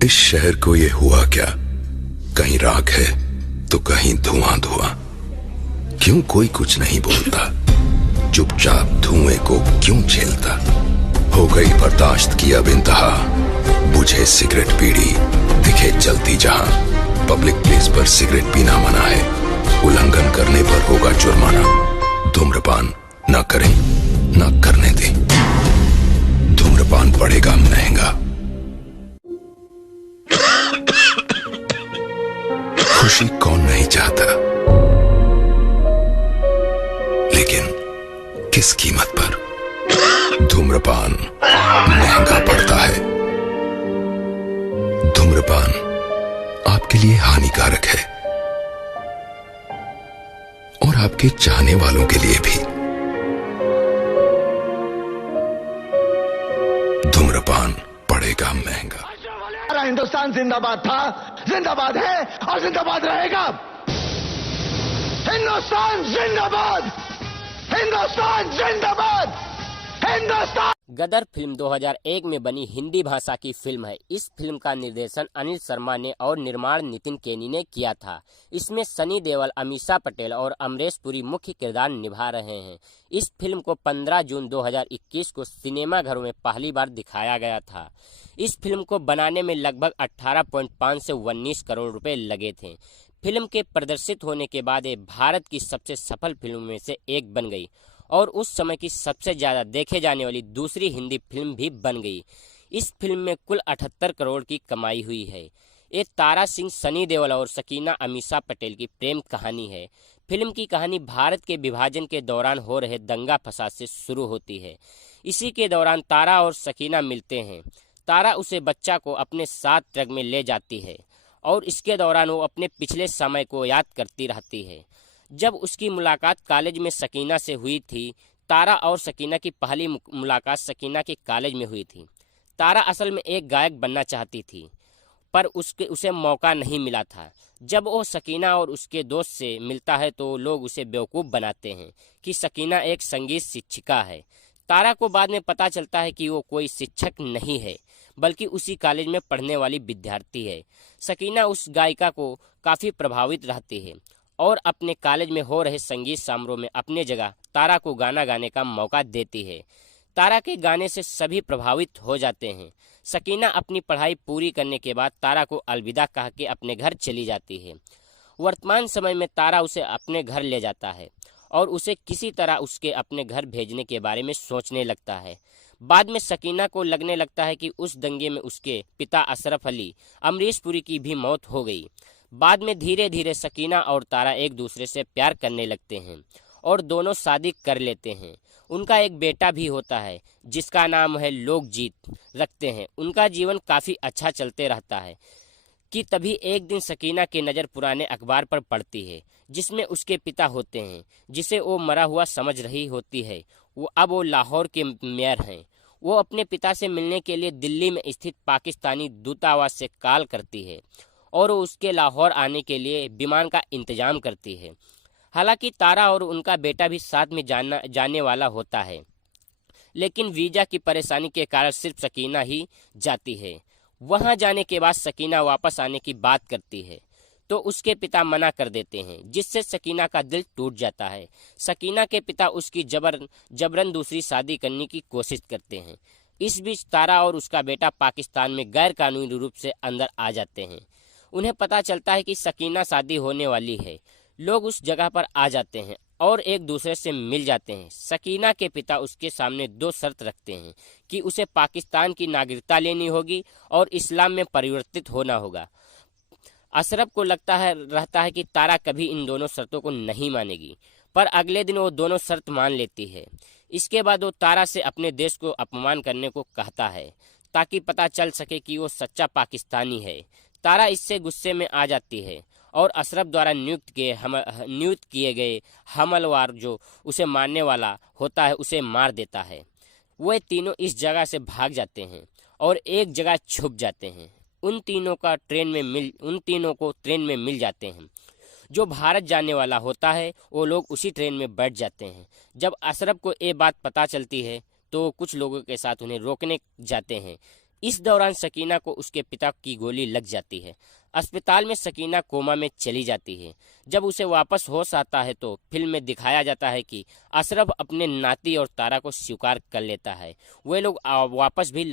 इस शहर को ये हुआ क्या, कहीं राख है तो कहीं धुआं धुआं। क्यों कोई कुछ नहीं बोलता, चुपचाप धुएं को क्यों झेलता। हो गई बर्दाश्त की अब इंतहा, बुझे सिगरेट बीड़ी दिखे जलती जहां। पब्लिक प्लेस पर सिगरेट पीना मना है, उल्लंघन करने पर होगा जुर्माना। धूम्रपान ना करें ना करने दें, धूम्रपान पड़ेगा महंगा। खुशी कौन नहीं चाहता, लेकिन किस कीमत पर। धूम्रपान महंगा पड़ता है। धूम्रपान आपके लिए हानिकारक है और आपके चाहने वालों के लिए भी। धूम्रपान पड़ेगा महंगा। हिंदुस्तान जिंदाबाद था, जिंदाबाद है और जिंदाबाद रहेगा। हिंदुस्तान जिंदाबाद, हिंदुस्तान जिंदाबाद, हिंदुस्तान। गदर फिल्म 2001 में बनी हिंदी भाषा की फिल्म है। इस फिल्म का निर्देशन अनिल शर्मा ने और निर्माण नितिन केनी ने किया था। इसमें सनी देओल, अमीषा पटेल और अमरीश पुरी मुख्य किरदार निभा रहे हैं। इस फिल्म को 15 जून 2021 को सिनेमाघरों में पहली बार दिखाया गया था। इस फिल्म को बनाने में लगभग 18.5 से 19 करोड़ रुपए लगे थे। फिल्म के प्रदर्शित होने के बाद ये भारत की सबसे सफल फिल्मों में से एक बन गई और उस समय की सबसे ज़्यादा देखे जाने वाली दूसरी हिंदी फिल्म भी बन गई। इस फिल्म में कुल 78 करोड़ की कमाई हुई है। ये तारा सिंह, सनी देओल और सकीना अमीषा पटेल की प्रेम कहानी है। फिल्म की कहानी भारत के विभाजन के दौरान हो रहे दंगा फसाद से शुरू होती है। इसी के दौरान तारा और सकीना मिलते हैं। तारा उसे बच्चा को अपने साथ ट्रक में ले जाती है और इसके दौरान वो अपने पिछले समय को याद करती रहती है। जब उसकी मुलाकात कॉलेज में सकीना से हुई थी, तारा और सकीना की पहली मुलाकात सकीना के कॉलेज में हुई थी। तारा असल में एक गायक बनना चाहती थी, पर उसे मौका नहीं मिला था। जब वो सकीना और उसके दोस्त से मिलता है तो लोग उसे बेवकूफ़ बनाते हैं कि सकीना एक संगीत शिक्षिका है। तारा को बाद में पता चलता है कि वो कोई शिक्षक नहीं है, बल्कि उसी कॉलेज में पढ़ने वाली विद्यार्थी है। सकीना उस गायिका को काफ़ी प्रभावित रहती है और अपने कॉलेज में हो रहे संगीत समारोह में अपने जगह तारा को गाना गाने का मौका देती है। तारा के गाने से सभी प्रभावित हो जाते हैं। सकीना अपनी पढ़ाई पूरी करने के बाद तारा को अलविदा कह के अपने घर चली जाती है। वर्तमान समय में तारा उसे अपने घर ले जाता है और उसे किसी तरह उसके अपने घर भेजने के बारे में सोचने लगता है। बाद में सकीना को लगने लगता है कि उस दंगे में उसके पिता अशरफ अली, अमरीश पुरी की भी मौत हो गई। बाद में धीरे धीरे सकीना और तारा एक दूसरे से प्यार करने लगते हैं और दोनों शादी कर लेते हैं। उनका एक बेटा भी होता है जिसका नाम है लोकजीत रखते हैं। उनका जीवन काफ़ी अच्छा चलते रहता है कि तभी एक दिन सकीना की नज़र पुराने अखबार पर पड़ती है जिसमें उसके पिता होते हैं, जिसे वो मरा हुआ समझ रही होती है। वो लाहौर के मेयर हैं। वो अपने पिता से मिलने के लिए दिल्ली में स्थित पाकिस्तानी दूतावास से कॉल करती है और वो उसके लाहौर आने के लिए विमान का इंतजाम करती है। हालांकि तारा और उनका बेटा भी साथ में जाने वाला होता है, लेकिन वीज़ा की परेशानी के कारण सिर्फ सकीना ही जाती है। वहां जाने के बाद सकीना वापस आने की बात करती है तो उसके पिता मना कर देते हैं, जिससे सकीना का दिल टूट जाता है। सकीना के पिता उसकी जबरन दूसरी शादी करने की कोशिश करते हैं। इस बीच तारा और उसका बेटा पाकिस्तान में गैर कानूनी रूप से अंदर आ जाते हैं। उन्हें पता चलता है कि सकीना शादी होने वाली है। लोग उस जगह पर आ जाते हैं और एक दूसरे से मिल जाते हैं। सकीना के पिता उसके सामने 2 शर्त रखते हैं कि उसे पाकिस्तान की नागरिकता लेनी होगी और इस्लाम में परिवर्तित होना होगा। अशरफ को रहता है कि तारा कभी इन दोनों शर्तों को नहीं मानेगी, पर अगले दिन वो दोनों शर्त मान लेती है। इसके बाद वो तारा से अपने देश को अपमान करने को कहता है ताकि पता चल सके कि वो सच्चा पाकिस्तानी है। तारा इससे गुस्से में आ जाती है और अशरफ द्वारा नियुक्त किए गए हमलवार जो उसे मारने वाला होता है उसे मार देता है। वे तीनों इस जगह से भाग जाते हैं और एक जगह छुप जाते हैं। उन तीनों को ट्रेन में मिल जाते हैं। जो भारत जाने वाला होता है वो लोग उसी ट्रेन में बैठ जाते हैं। जब अशरफ को ये बात पता चलती है तो कुछ लोगों के साथ उन्हें रोकने जाते हैं इस दौरान सकीना को उसके पिता की गोली लग जाती है। अस्पताल में सकीना कोमा में चली जाती है। जब उसे वापस होश आता है तो फिल्म में दिखाया जाता है कि अशरफ अपने नाती और तारा को स्वीकार कर लेता है। वे लोग वापस भी